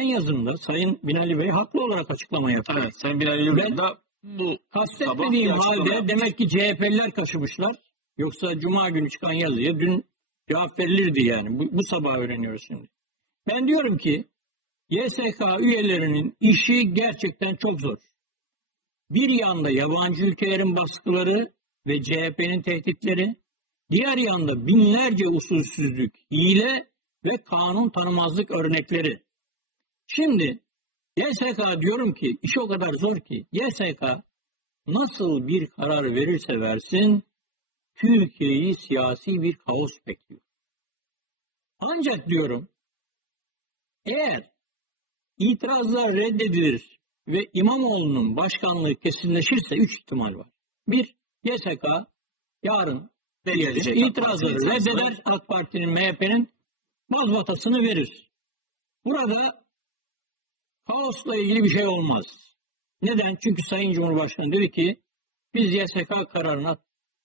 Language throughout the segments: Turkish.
Ben yazımda Sayın Binali Bey haklı olarak açıklama yaptı. Evet, Sayın Binali Yıldırım da bu Kastetmediğim halde demek ki CHP'liler kaşımışlar. Yoksa Cuma günü çıkan yazıya dün cevap verilirdi yani. Bu, bu sabah öğreniyoruz şimdi. Ben diyorum ki YSK üyelerinin işi gerçekten çok zor. Bir yanda yabancı ülkelerin baskıları ve CHP'nin tehditleri, diğer yanda binlerce usulsüzlük, hile ve kanun tanımazlık örnekleri. Şimdi YSK diyorum ki iş o kadar zor ki YSK nasıl bir karar verirse versin Türkiye'yi siyasi bir kaos bekliyor. Ancak diyorum eğer itirazlar reddedilir ve İmamoğlu'nun başkanlığı kesinleşirse üç ihtimal var. Bir, YSK yarın Reddedecek. itirazları reddeder, AK Parti'nin, MHP'nin mazbatasını verir. Burada kaosla ilgili bir şey olmaz. Neden? Çünkü Sayın Cumhurbaşkanı dedi ki biz YSK kararına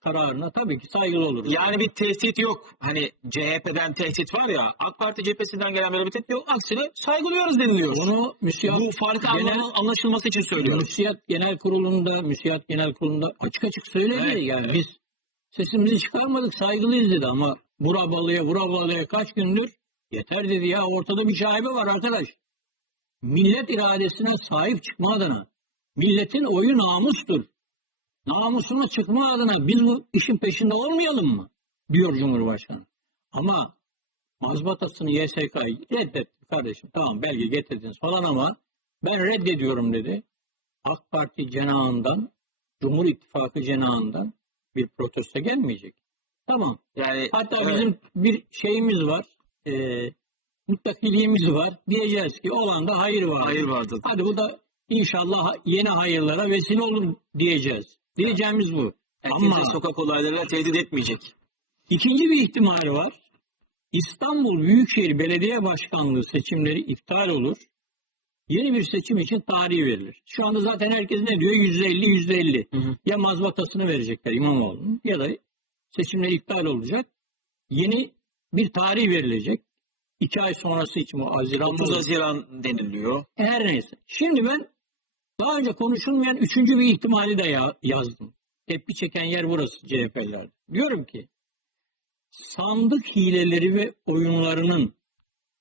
kararına tabii ki saygılı oluruz. Yani bir tehdit yok. Hani CHP'den tehdit var ya, AK Parti cephesinden gelen böyle bir tehdit yok. Aksine saygılıyoruz deniliyor. Bunu müsiyat, Bu farkı genel, anla- anlaşılması için söylüyorum. müsiyat genel kurulunda, müsiyat genel kurulunda açık açık söyledi. Evet, yani evet. biz sesimizi çıkarmadık, saygılıyız dedi ama vura balıya, vura balıya kaç gündür yeter dedi ya ortada bir şaibe var arkadaş. Millet iradesine sahip çıkma adına, milletin oyu namustur. Namusuna çıkma adına biz bu işin peşinde olmayalım mı? Diyor Cumhurbaşkanı. Ama mazbatasını YSK'yı reddetti kardeşim. Tamam belge getirdiniz falan ama ben reddediyorum dedi. AK Parti cenahından, Cumhur İttifakı cenahından bir protesto gelmeyecek. Tamam. Yani Hatta evet. bizim bir şeyimiz var. E, muttakiliğimiz var. Diyeceğiz ki olan da hayır var. hayır vardı. Hadi bu da inşallah yeni hayırlara vesile olur diyeceğiz. Diyeceğimiz bu. Yani Ama sokak olaylarıyla tehdit etmeyecek. ikinci bir ihtimal var. İstanbul Büyükşehir Belediye Başkanlığı seçimleri iptal olur. Yeni bir seçim için tarih verilir. Şu anda zaten herkes ne diyor? %50, %50. Hı hı. Ya mazbatasını verecekler İmamoğlu'nun ya da seçimler iptal olacak. Yeni bir tarih verilecek. İki ay sonrası için bu Haziran 30 Haziran deniliyor. her neyse. Şimdi ben daha önce konuşulmayan üçüncü bir ihtimali de ya- yazdım. Tepki çeken yer burası CHP'lerde. Diyorum ki sandık hileleri ve oyunlarının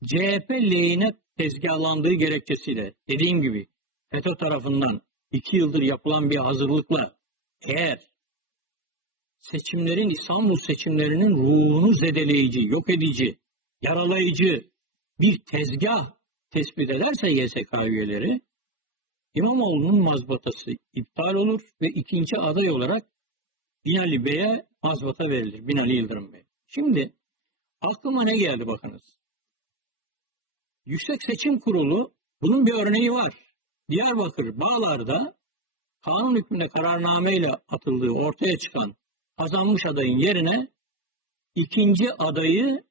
CHP lehine tezgahlandığı gerekçesiyle dediğim gibi FETÖ tarafından iki yıldır yapılan bir hazırlıkla eğer seçimlerin İstanbul seçimlerinin ruhunu zedeleyici, yok edici, yaralayıcı bir tezgah tespit ederse YSK üyeleri İmamoğlu'nun mazbatası iptal olur ve ikinci aday olarak Binali Bey'e mazbata verilir. Binali Yıldırım Bey. Şimdi aklıma ne geldi bakınız. Yüksek Seçim Kurulu bunun bir örneği var. Diyarbakır Bağlar'da kanun hükmünde kararnameyle atıldığı ortaya çıkan kazanmış adayın yerine ikinci adayı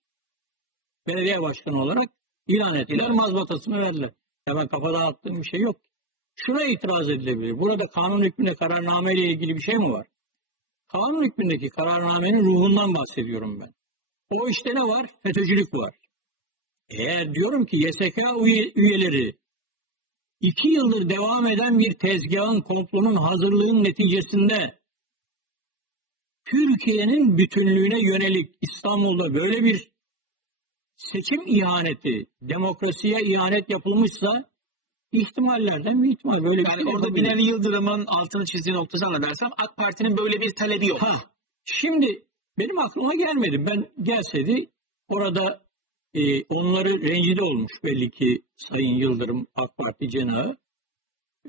belediye başkanı olarak ilan ettiler. Mazbatasını verdiler. Hemen kafadan attığım bir şey yok. Şuna itiraz edilebilir. Burada kanun hükmünde kararname ile ilgili bir şey mi var? Kanun hükmündeki kararnamenin ruhundan bahsediyorum ben. O işte ne var? FETÖ'cülük var. Eğer diyorum ki YSK üye- üyeleri iki yıldır devam eden bir tezgahın, komplonun hazırlığın neticesinde Türkiye'nin bütünlüğüne yönelik İstanbul'da böyle bir seçim ihaneti, demokrasiye ihanet yapılmışsa ihtimallerden bir ihtimal. Böyle Yani şey orada. Binali Yıldırım'ın altını çizdiği nokta zannedersem AK Parti'nin böyle bir talebi yok. Ha, şimdi benim aklıma gelmedi. Ben gelseydi orada e, onları rencide olmuş belli ki Sayın Yıldırım AK Parti cenahı.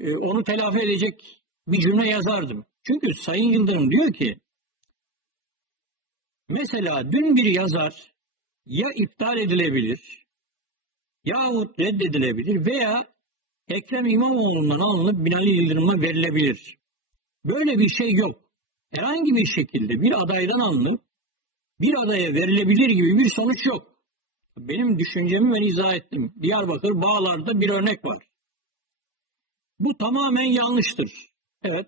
E, onu telafi edecek bir cümle yazardım. Çünkü Sayın Yıldırım diyor ki mesela dün bir yazar ya iptal edilebilir yahut reddedilebilir veya Ekrem İmamoğlu'ndan alınıp Binali Yıldırım'a verilebilir. Böyle bir şey yok herhangi bir şekilde bir adaydan alınıp bir adaya verilebilir gibi bir sonuç yok. Benim düşüncemi ben izah ettim. Diyarbakır Bağlar'da bir örnek var. Bu tamamen yanlıştır. Evet.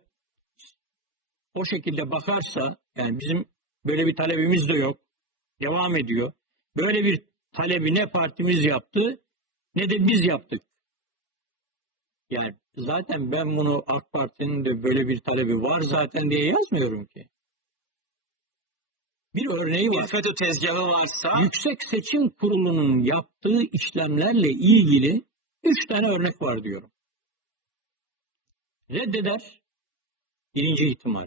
O şekilde bakarsa yani bizim böyle bir talebimiz de yok. Devam ediyor. Böyle bir talebi ne partimiz yaptı ne de biz yaptık. Yani zaten ben bunu AK Parti'nin de böyle bir talebi var zaten diye yazmıyorum ki. Bir örneği Bir var. FETÖ tezgahı varsa Yüksek Seçim Kurulu'nun yaptığı işlemlerle ilgili üç tane örnek var diyorum. Reddeder. Birinci ihtimal.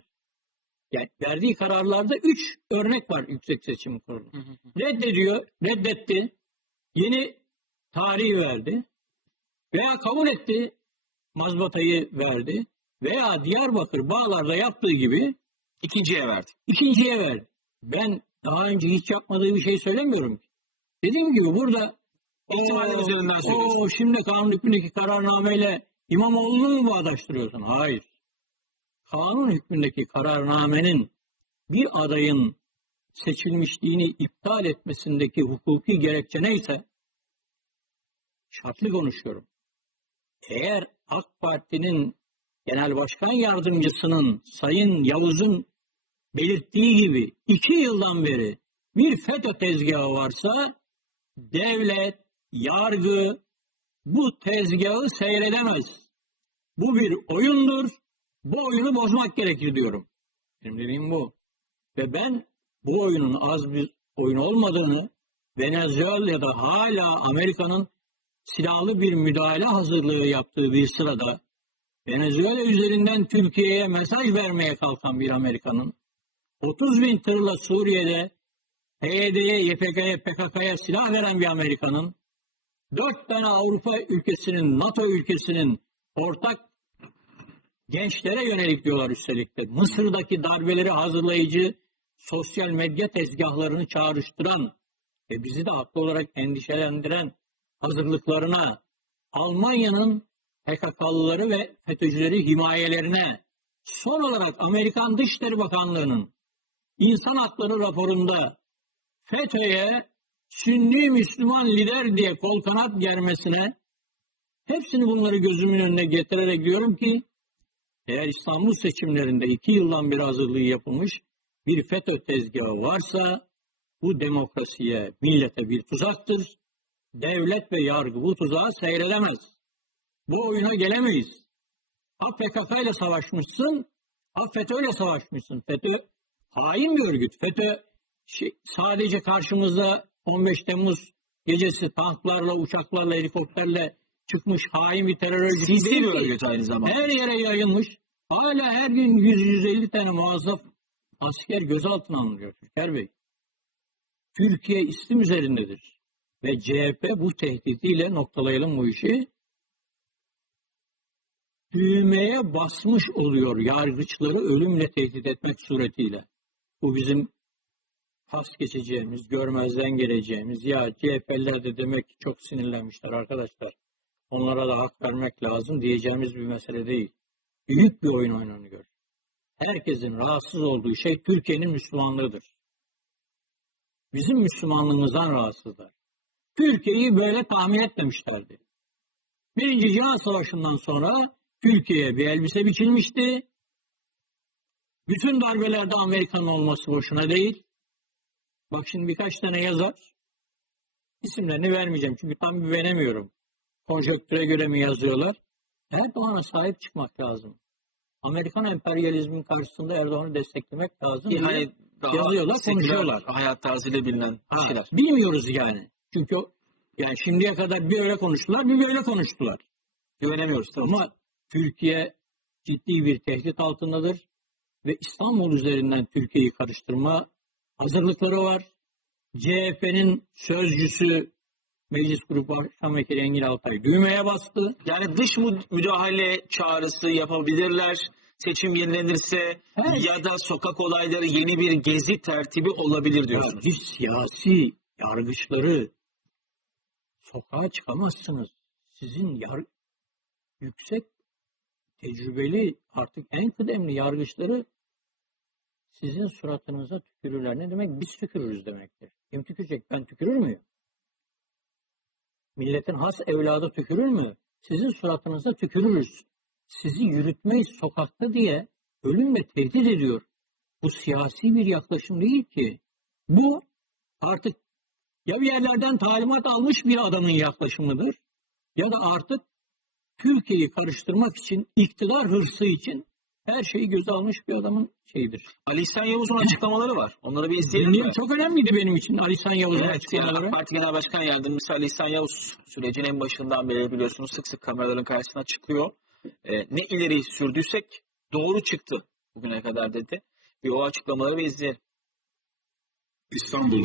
Yani verdiği kararlarda üç örnek var Yüksek Seçim Kurulu. Reddediyor, reddetti. Yeni tarih verdi. Veya kabul etti, mazbatayı verdi. Veya Diyarbakır bağlarda yaptığı gibi ikinciye verdi. ikinciye verdi. Ben daha önce hiç yapmadığı bir şey söylemiyorum. ki. Dediğim gibi burada İhtimaller "Oo, üzerinden söylüyorsun. oo, şimdi kanun hükmündeki kararnameyle İmamoğlu'nu mu bağdaştırıyorsun? Hayır. Kanun hükmündeki kararnamenin bir adayın seçilmişliğini iptal etmesindeki hukuki gerekçe neyse şartlı konuşuyorum. Eğer AK Parti'nin Genel Başkan Yardımcısının Sayın Yavuz'un belirttiği gibi iki yıldan beri bir FETÖ tezgahı varsa devlet, yargı bu tezgahı seyredemez. Bu bir oyundur. Bu oyunu bozmak gerekir diyorum. Benim dediğim bu. Ve ben bu oyunun az bir oyun olmadığını Venezuela'da hala Amerika'nın silahlı bir müdahale hazırlığı yaptığı bir sırada Venezuela üzerinden Türkiye'ye mesaj vermeye kalkan bir Amerika'nın 30 bin tırla Suriye'de PYD'ye, YPG'ye, PKK'ya silah veren bir Amerika'nın, dört tane Avrupa ülkesinin, NATO ülkesinin ortak gençlere yönelik diyorlar üstelik de. Mısır'daki darbeleri hazırlayıcı sosyal medya tezgahlarını çağrıştıran ve bizi de haklı olarak endişelendiren hazırlıklarına, Almanya'nın PKK'lıları ve FETÖ'cüleri himayelerine, son olarak Amerikan Dışişleri Bakanlığı'nın İnsan Hakları raporunda FETÖ'ye Sünni Müslüman lider diye kol kanat germesine hepsini bunları gözümün önüne getirerek diyorum ki eğer İstanbul seçimlerinde iki yıldan beri hazırlığı yapılmış bir FETÖ tezgahı varsa bu demokrasiye, millete bir tuzaktır. Devlet ve yargı bu tuzağı seyredemez. Bu oyuna gelemeyiz. Ha PKK ile savaşmışsın, ha FETÖ ile savaşmışsın. FETÖ hain bir örgüt. FETÖ şey, sadece karşımıza 15 Temmuz gecesi tanklarla, uçaklarla, helikopterle çıkmış hain bir terör örgütü değil bir örgüt aynı zamanda. Her yere yayılmış. Hala her gün 100-150 tane muazzaf asker gözaltına alınıyor Türker Bey. Türkiye istim üzerindedir. Ve CHP bu tehdidiyle noktalayalım bu işi. Düğmeye basmış oluyor yargıçları ölümle tehdit etmek suretiyle. Bu bizim pas geçeceğimiz, görmezden geleceğimiz, ya CHP'liler de demek ki çok sinirlenmişler arkadaşlar. Onlara da hak vermek lazım diyeceğimiz bir mesele değil. Büyük bir oyun oynanıyor. Herkesin rahatsız olduğu şey Türkiye'nin Müslümanlığıdır. Bizim Müslümanlığımızdan rahatsızlar. Türkiye'yi böyle tahmin etmemişlerdi. Birinci Cihan Savaşı'ndan sonra Türkiye'ye bir elbise biçilmişti. Bütün darbelerde Amerika'nın olması boşuna değil. Bak şimdi birkaç tane yazar. İsimlerini vermeyeceğim çünkü tam güvenemiyorum. Konjöktüre göre mi yazıyorlar? Erdoğan'a sahip çıkmak lazım. Amerikan emperyalizmin karşısında Erdoğan'ı desteklemek lazım. diye Yani daha yazıyorlar, konuşuyorlar. Hayat tarzıyla bilinen Ha, bilmiyoruz yani. Çünkü yani şimdiye kadar bir öyle konuştular, bir böyle konuştular. Güvenemiyoruz tabii. Ama Türkiye ciddi bir tehdit altındadır ve İstanbul üzerinden Türkiye'yi karıştırma hazırlıkları var. CHP'nin sözcüsü Meclis Grup Başkan Vekili Engin Altay düğmeye bastı. Yani dış mü- müdahale çağrısı yapabilirler. Seçim yenilenirse Evet. ya da sokak olayları yeni bir gezi tertibi olabilir diyorsunuz. Biz siyasi yargıçları sokağa çıkamazsınız. Sizin yar yüksek tecrübeli artık en kıdemli yargıçları sizin suratınıza tükürürler. Ne demek? Biz tükürürüz demektir. Kim tükürecek? Ben tükürür müyüm? Milletin has evladı tükürür mü? Sizin suratınıza tükürürüz. Sizi yürütmeyiz sokakta diye ölümle tehdit ediyor. Bu siyasi bir yaklaşım değil ki. Bu artık ya bir yerlerden talimat almış bir adamın yaklaşımıdır ya da artık Türkiye'yi karıştırmak için, iktidar hırsı için her şeyi göze almış bir adamın şeyidir. Ali İhsan Yavuz'un açıklamaları var. Onları bir izleyelim. Benim mi? çok önemliydi benim için Ali İhsan Yavuz'un Evet, açıklamaları. AK Parti Genel Başkan Yardımcısı Ali İhsan Yavuz sürecin en başından beri biliyorsunuz sık sık kameraların karşısına çıkıyor. Ee, ne ileri sürdüysek doğru çıktı bugüne kadar dedi. Bir o açıklamaları bir izleyelim. İstanbul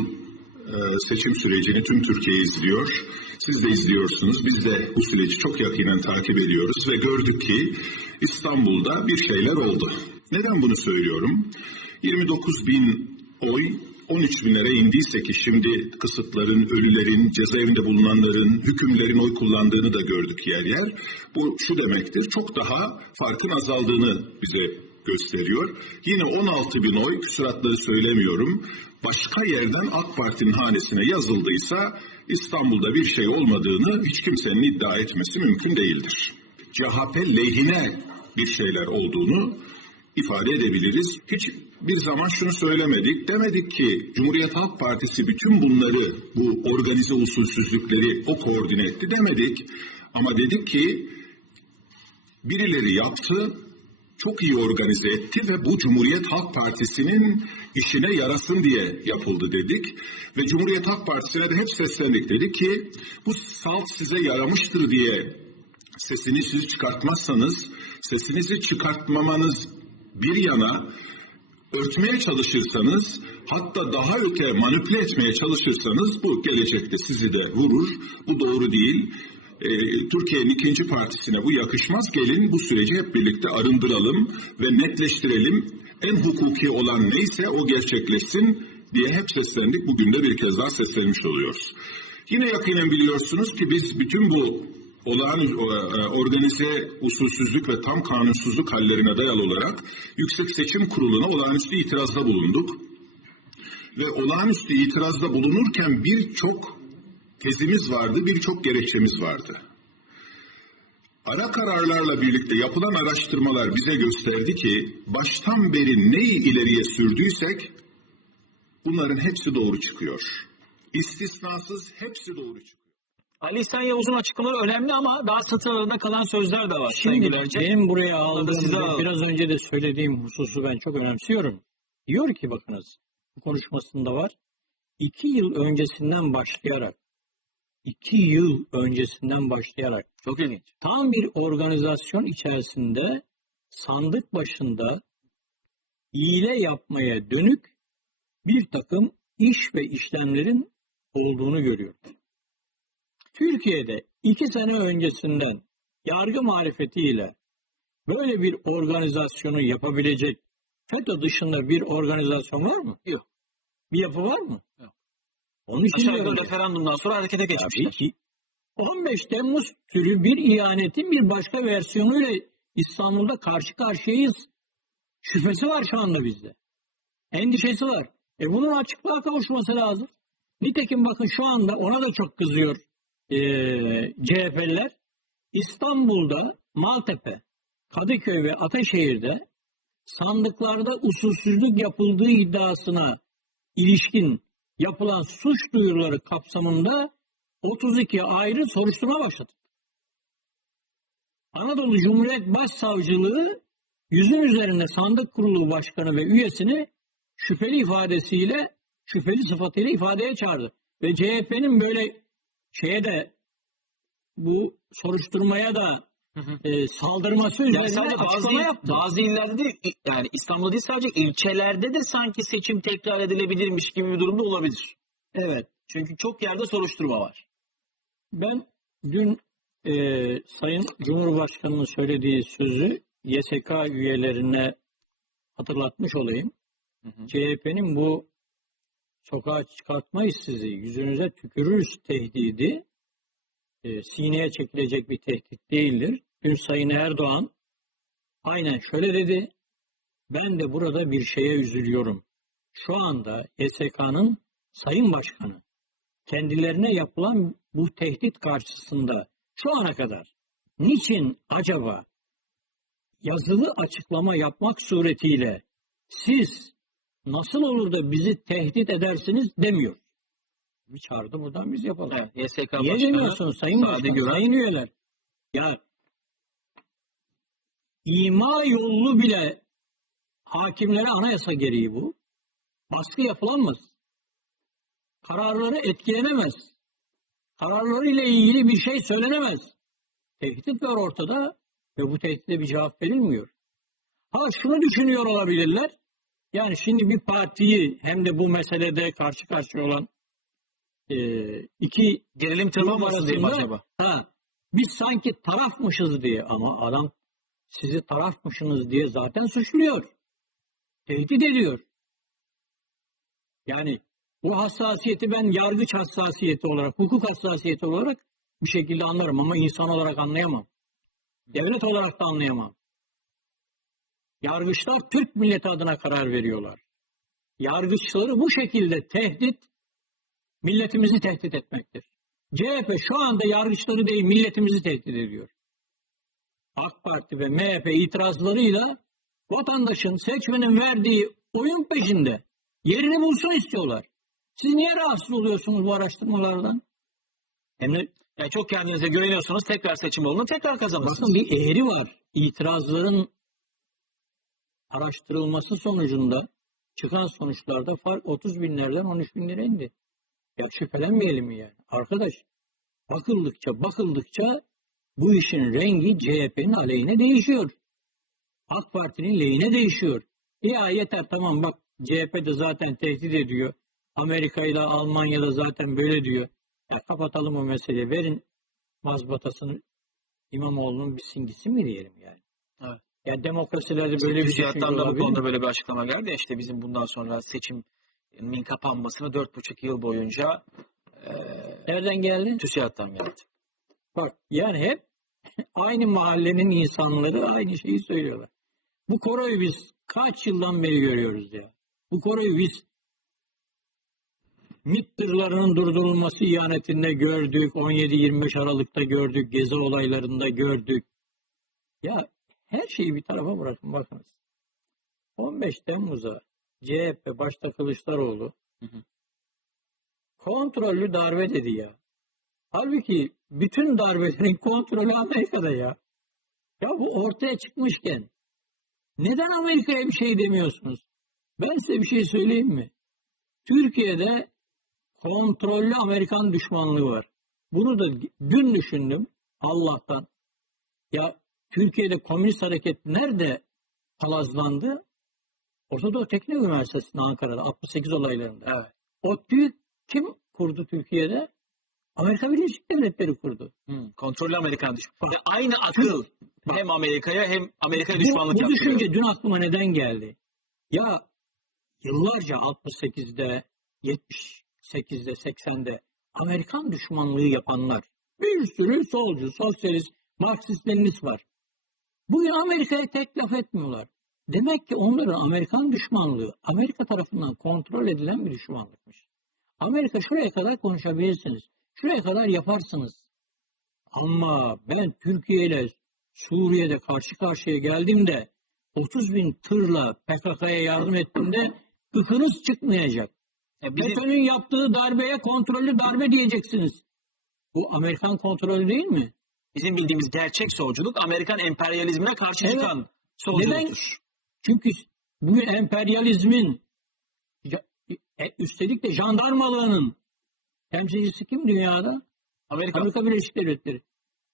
e, seçim sürecini tüm Türkiye izliyor. Siz de izliyorsunuz. Biz de bu süreci çok yakinen takip ediyoruz ve gördük ki İstanbul'da bir şeyler oldu. Neden bunu söylüyorum? 29 bin oy 13 binlere indiyse ki şimdi kısıtların, ölülerin, cezaevinde bulunanların, hükümlerin oy kullandığını da gördük yer yer. Bu şu demektir, çok daha farkın azaldığını bize gösteriyor. Yine 16 bin oy, küsuratları söylemiyorum, başka yerden AK Parti'nin hanesine yazıldıysa İstanbul'da bir şey olmadığını hiç kimsenin iddia etmesi mümkün değildir. CHP lehine bir şeyler olduğunu ifade edebiliriz. Hiç bir zaman şunu söylemedik. Demedik ki Cumhuriyet Halk Partisi bütün bunları, bu organize usulsüzlükleri o koordine etti demedik. Ama dedik ki birileri yaptı, çok iyi organize etti ve bu Cumhuriyet Halk Partisi'nin işine yarasın diye yapıldı dedik. Ve Cumhuriyet Halk Partisi'ne de hep seslendik dedik ki bu salt size yaramıştır diye sesini siz çıkartmazsanız, sesinizi çıkartmamanız bir yana örtmeye çalışırsanız, hatta daha öte manipüle etmeye çalışırsanız bu gelecekte sizi de vurur. Bu doğru değil. Ee, Türkiye'nin ikinci partisine bu yakışmaz. Gelin bu süreci hep birlikte arındıralım ve netleştirelim. En hukuki olan neyse o gerçekleşsin diye hep seslendik. Bugün de bir kez daha seslenmiş oluyoruz. Yine yakinen biliyorsunuz ki biz bütün bu olağan e, organize usulsüzlük ve tam kanunsuzluk hallerine dayalı olarak Yüksek Seçim Kurulu'na olağanüstü itirazda bulunduk. Ve olağanüstü itirazda bulunurken birçok tezimiz vardı, birçok gerekçemiz vardı. Ara kararlarla birlikte yapılan araştırmalar bize gösterdi ki baştan beri neyi ileriye sürdüysek bunların hepsi doğru çıkıyor. İstisnasız hepsi doğru çıkıyor. Ali İhsan Yavuz'un açıklamaları önemli ama daha satırlarında kalan sözler de var. Şimdi benim buraya aldığım, size ve biraz önce de söylediğim hususu ben çok önemsiyorum. Diyor ki bakınız, bu konuşmasında var. İki yıl öncesinden başlayarak, iki yıl öncesinden başlayarak Çok ilginç. tam bir organizasyon içerisinde sandık başında hile yapmaya dönük bir takım iş ve işlemlerin olduğunu görüyoruz. Türkiye'de iki sene öncesinden yargı marifetiyle böyle bir organizasyonu yapabilecek FETÖ dışında bir organizasyon var mı? Yok. Bir yapı var mı? Yok. Onun için diyorum referandumdan sonra harekete geçmişler. ki 15 Temmuz türü bir ihanetin bir başka versiyonuyla İstanbul'da karşı karşıyayız. Şüphesi var şu anda bizde. Endişesi var. E bunun açıklığa kavuşması lazım. Nitekim bakın şu anda ona da çok kızıyor e, CHP'liler. İstanbul'da Maltepe, Kadıköy ve Ataşehir'de sandıklarda usulsüzlük yapıldığı iddiasına ilişkin yapılan suç duyuruları kapsamında 32 ayrı soruşturma başladı. Anadolu Cumhuriyet Başsavcılığı yüzün üzerinde sandık kurulu başkanı ve üyesini şüpheli ifadesiyle, şüpheli sıfatıyla ifadeye çağırdı. Ve CHP'nin böyle şeye de bu soruşturmaya da e, saldırması Yani üzerine sadece bazı, açıklama yaptı. bazı illerde yani İstanbul'da değil sadece ilçelerde de sanki seçim tekrar edilebilirmiş gibi bir durumda olabilir. Evet. Çünkü çok yerde soruşturma var. Ben dün e, Sayın Cumhurbaşkanı'nın söylediği sözü YSK üyelerine hatırlatmış olayım. CHP'nin bu sokağa çıkartmayız sizi, yüzünüze tükürürüz tehdidi e, sineye çekilecek bir tehdit değildir. Dün Sayın Erdoğan aynen şöyle dedi. Ben de burada bir şeye üzülüyorum. Şu anda YSK'nın Sayın Başkanı kendilerine yapılan bu tehdit karşısında şu ana kadar niçin acaba yazılı açıklama yapmak suretiyle siz nasıl olur da bizi tehdit edersiniz demiyor. Bir çağrıda buradan biz yapalım. Evet, YSK Niye Başkanı demiyorsunuz Sayın Sadi Başkan, Güven. Sayın üyeler? Ya ima yollu bile hakimlere anayasa gereği bu. Baskı yapılamaz. Kararları etkilenemez. Kararları ile ilgili bir şey söylenemez. Tehdit var ortada ve bu tehditte bir cevap verilmiyor. Ha şunu düşünüyor olabilirler. Yani şimdi bir partiyi hem de bu meselede karşı karşıya olan e, iki Gerilim mi arasında- acaba? Ha, biz sanki tarafmışız diye ama adam sizi tarafmışsınız diye zaten suçluyor. Tehdit ediyor. Yani bu hassasiyeti ben yargıç hassasiyeti olarak, hukuk hassasiyeti olarak bir şekilde anlarım ama insan olarak anlayamam. Devlet olarak da anlayamam. Yargıçlar Türk milleti adına karar veriyorlar. Yargıçları bu şekilde tehdit milletimizi tehdit etmektir. CHP şu anda yargıçları değil milletimizi tehdit ediyor. AK Parti ve MHP itirazlarıyla vatandaşın, seçmenin verdiği oyun peşinde yerini bulsun istiyorlar. Siz niye rahatsız oluyorsunuz bu araştırmalardan? Hem de Yani çok kendinize güveniyorsunuz. Tekrar seçim olun. Tekrar kazanırsınız. bakın bir eğri var. İtirazların araştırılması sonucunda çıkan sonuçlarda fark 30 binlerden 13 bin lira indi. Ya şüphelenmeyelim mi yani? Arkadaş bakıldıkça bakıldıkça bu işin rengi CHP'nin aleyhine değişiyor. AK Parti'nin lehine değişiyor. Ya yeter tamam bak CHP de zaten tehdit ediyor. Amerika'yı da Almanya'da zaten böyle diyor. Ya kapatalım o meseleyi. Verin mazbatasını İmamoğlu'nun bir singisi mi diyelim yani? Evet. Ya demokrasilerde böyle bir şey TÜSİAD'dan da bu konuda böyle bir açıklama geldi. İşte bizim bundan sonra seçimin kapanmasını 4,5 yıl boyunca Nereden geldi? TÜSİAD'dan geldi. Bak yani hep aynı mahallenin insanları aynı şeyi söylüyorlar. Bu koroyu biz kaç yıldan beri görüyoruz ya. Bu koroyu biz MİT tırlarının durdurulması ihanetinde gördük. 17-25 Aralık'ta gördük. Gezi olaylarında gördük. Ya her şeyi bir tarafa bırakın bakınız. 15 Temmuz'a CHP başta Kılıçdaroğlu Hı hı. kontrollü darbe dedi ya. Halbuki bütün darbelerin kontrolü Amerika'da ya. Ya bu ortaya çıkmışken neden Amerika'ya bir şey demiyorsunuz? Ben size bir şey söyleyeyim mi? Türkiye'de kontrollü Amerikan düşmanlığı var. Bunu da dün düşündüm Allah'tan. Ya Türkiye'de komünist hareket nerede palazlandı? Orta Doğu Teknik Üniversitesi'nde Ankara'da 68 olaylarında. Evet. ODTÜ'yü kim kurdu Türkiye'de? Amerika Birleşik Devletleri kurdu. Hı, kontrollü Amerikan düşmanlığı. Aynı akıl hem Amerika'ya hem Amerika'ya Bu, düşmanlık bu yapıyor. düşünce dün aklıma neden geldi? Ya yıllarca 68'de, 78'de, 80'de Amerikan düşmanlığı yapanlar bir sürü solcu, sosyalist, Marksist, Leninist var. Bugün Amerika'ya tek laf etmiyorlar. Demek ki onların Amerikan düşmanlığı Amerika tarafından kontrol edilen bir düşmanlıkmış. Amerika şuraya kadar konuşabilirsiniz. Şuraya kadar yaparsınız. Ama ben Türkiye ile Suriye'de karşı karşıya geldiğimde 30 bin tırla PKK'ya yardım ettiğimde ıkınız çıkmayacak. Ya bizim, FETÖ'nün yaptığı darbeye kontrollü darbe diyeceksiniz. Bu Amerikan kontrolü değil mi? bizim bildiğimiz gerçek solculuk Amerikan emperyalizmine karşı Evet. çıkan solculuktur. Neden? Çünkü bugün emperyalizmin ya- e, üstelik de jandarmalığının temsilcisi kim dünyada? Amerika Amerika Birleşik Devletleri.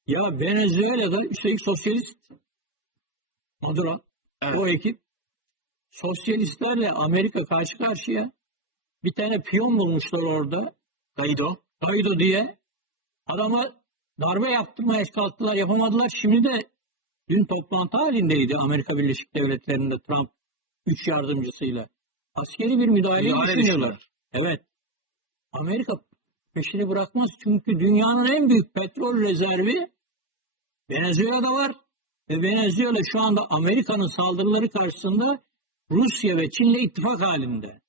Ya Venezuela'da üstelik sosyalist Maduro Evet. o ekip sosyalistlerle Amerika karşı karşıya bir tane piyon bulmuşlar orada Guaido. Guaido diye adama darbe yaptırmaya kalktılar yapamadılar. Şimdi de dün toplantı halindeydi Amerika Birleşik Devletleri'nde Trump üç yardımcısıyla. Askeri bir müdahale Müdahale düşünüyorlar. Evet. Amerika peşini bırakmaz çünkü dünyanın en büyük petrol rezervi Venezuela'da var ve Venezuela şu anda Amerika'nın saldırıları karşısında Rusya ve Çin'le ittifak halinde.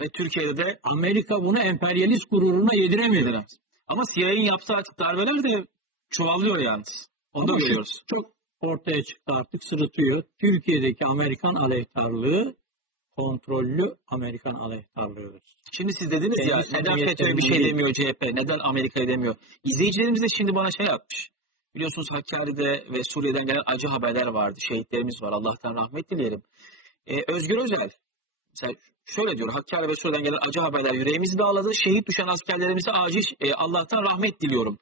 Ve Türkiye'de de Amerika bunu emperyalist gururuna yediremiyor. yediremez. Ama CIA'nin yaptığı artık darbeler de çuvallıyor yalnız. Onu da görüyoruz. Çok ortaya çıktı artık sırıtıyor. Türkiye'deki Amerikan aleyhtarlığı kontrollü Amerikan aleyhtarlığıdır. Şimdi siz dediniz ya neden FETÖ'ye bir şey demiyor CHP, neden Amerika'ya demiyor. İzleyicilerimiz de şimdi bana şey yapmış. Biliyorsunuz Hakkari'de ve Suriye'den gelen acı haberler vardı. Şehitlerimiz var. Allah'tan rahmet dileyelim. Ee, Özgür Özel mesela şöyle diyor. Hakkari ve Suriye'den gelen acı haberler yüreğimizi dağladı. Şehit düşen askerlerimize acil e, Allah'tan rahmet diliyorum.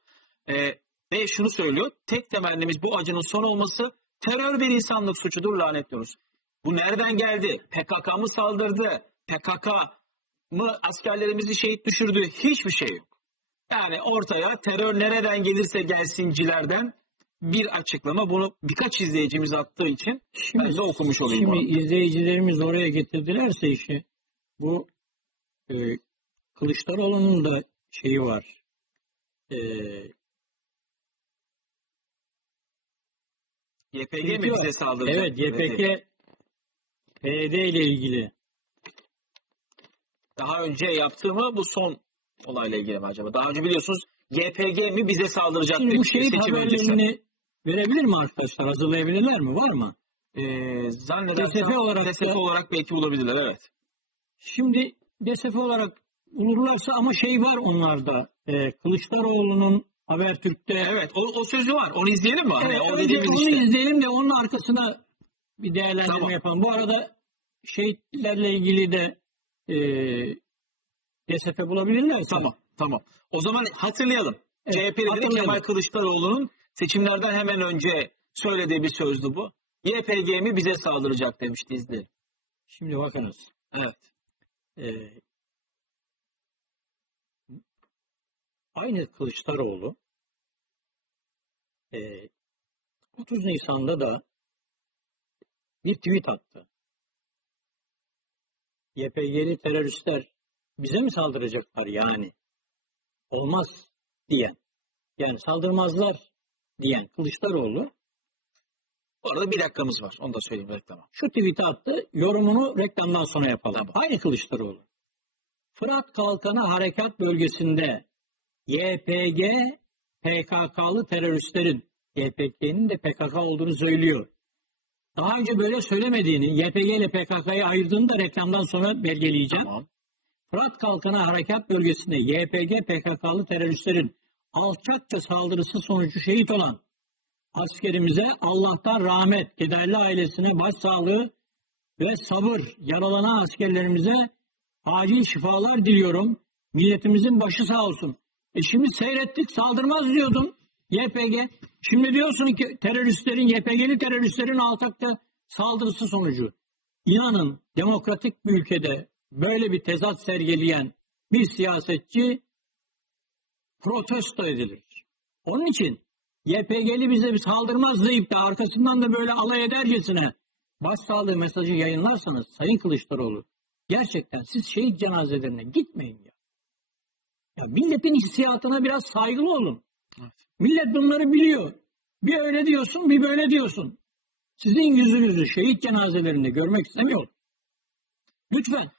Ee, ve şunu söylüyor. Tek temennimiz bu acının son olması. Terör bir insanlık suçudur lanetliyoruz. Bu nereden geldi? PKK mı saldırdı? PKK mı askerlerimizi şehit düşürdü? Hiçbir şey yok. Yani ortaya terör nereden gelirse gelsincilerden bir açıklama. Bunu birkaç izleyicimiz attığı için ben de okumuş olayım. Şimdi bunu. izleyicilerimiz oraya getirdilerse işi bu e, Kılıçdaroğlu'nun da şeyi var. E, YPG mi bize saldıracak? evet YPG PYD ile ilgili. Daha önce yaptığı mı bu son olayla ilgili mi acaba? Daha önce biliyorsunuz YPG mi bize saldıracak Şimdi bu şehit seçim haberlerini verebilir mi arkadaşlar? Hazırlayabilirler mi? Var mı? Ee, zannedersem DSF olarak DSF olarak belki olabilirler evet. Şimdi DSF olarak bulurlarsa ama şey var onlarda. E, Kılıçdaroğlu'nun Habertürk'te Evet o, o sözü var. Onu izleyelim mi? Hani Evet, o önce dediğimiz onu işte. izleyelim de onun arkasına bir değerlendirme Tamam. yapalım. Bu arada şehitlerle ilgili de e, DSF bulabilirler. Tamam tamam. O zaman hatırlayalım. Evet, CHP lideri hatırlayalım. Kemal Kılıçdaroğlu'nun seçimlerden hemen önce söylediği bir sözdü bu. YPG mi bize saldıracak demişti izleyelim. Şimdi bakınız. Evet. E, aynı Kılıçdaroğlu e, 30 Nisan'da da bir tweet attı. YPG'li teröristler bize mi saldıracaklar yani? Olmaz diyen. Yani saldırmazlar diyen Kılıçdaroğlu Bu arada bir dakikamız var. Onu da söyleyeyim reklama. şu tweet'i attı. Yorumunu reklamdan sonra yapalım. Tamam. Aynı Kılıçdaroğlu. Fırat Kalkanı Harekat Bölgesi'nde YPG PKK'lı teröristlerin YPG'nin de PKK olduğunu söylüyor. Daha önce böyle söylemediğini, YPG ile PKK'yı ayırdığını da reklamdan sonra belgeleyeceğim. Tamam. Fırat Kalkanı Harekat Bölgesi'nde YPG PKK'lı teröristlerin alçakça saldırısı sonucu şehit olan askerimize Allah'tan rahmet, kederli ailesine başsağlığı ve sabır, yaralanan askerlerimize acil şifalar diliyorum. Milletimizin başı sağ olsun. E şimdi seyrettik saldırmaz diyordun YPG. Şimdi diyorsun ki teröristlerin, YPG'li teröristlerin alçakça saldırısı sonucu. İnanın demokratik bir ülkede böyle bir tezat sergileyen bir siyasetçi protesto edilir. Onun için YPG'li bize bir saldırmaz deyip de arkasından da böyle alay edercesine başsağlığı mesajı yayınlarsanız Sayın Kılıçdaroğlu gerçekten siz şehit cenazelerine gitmeyin ya. Milletin hissiyatına biraz saygılı olun. Millet bunları biliyor. Bir öyle diyorsun bir böyle diyorsun. Sizin yüzünüzü şehit cenazelerinde görmek istemiyor. Lütfen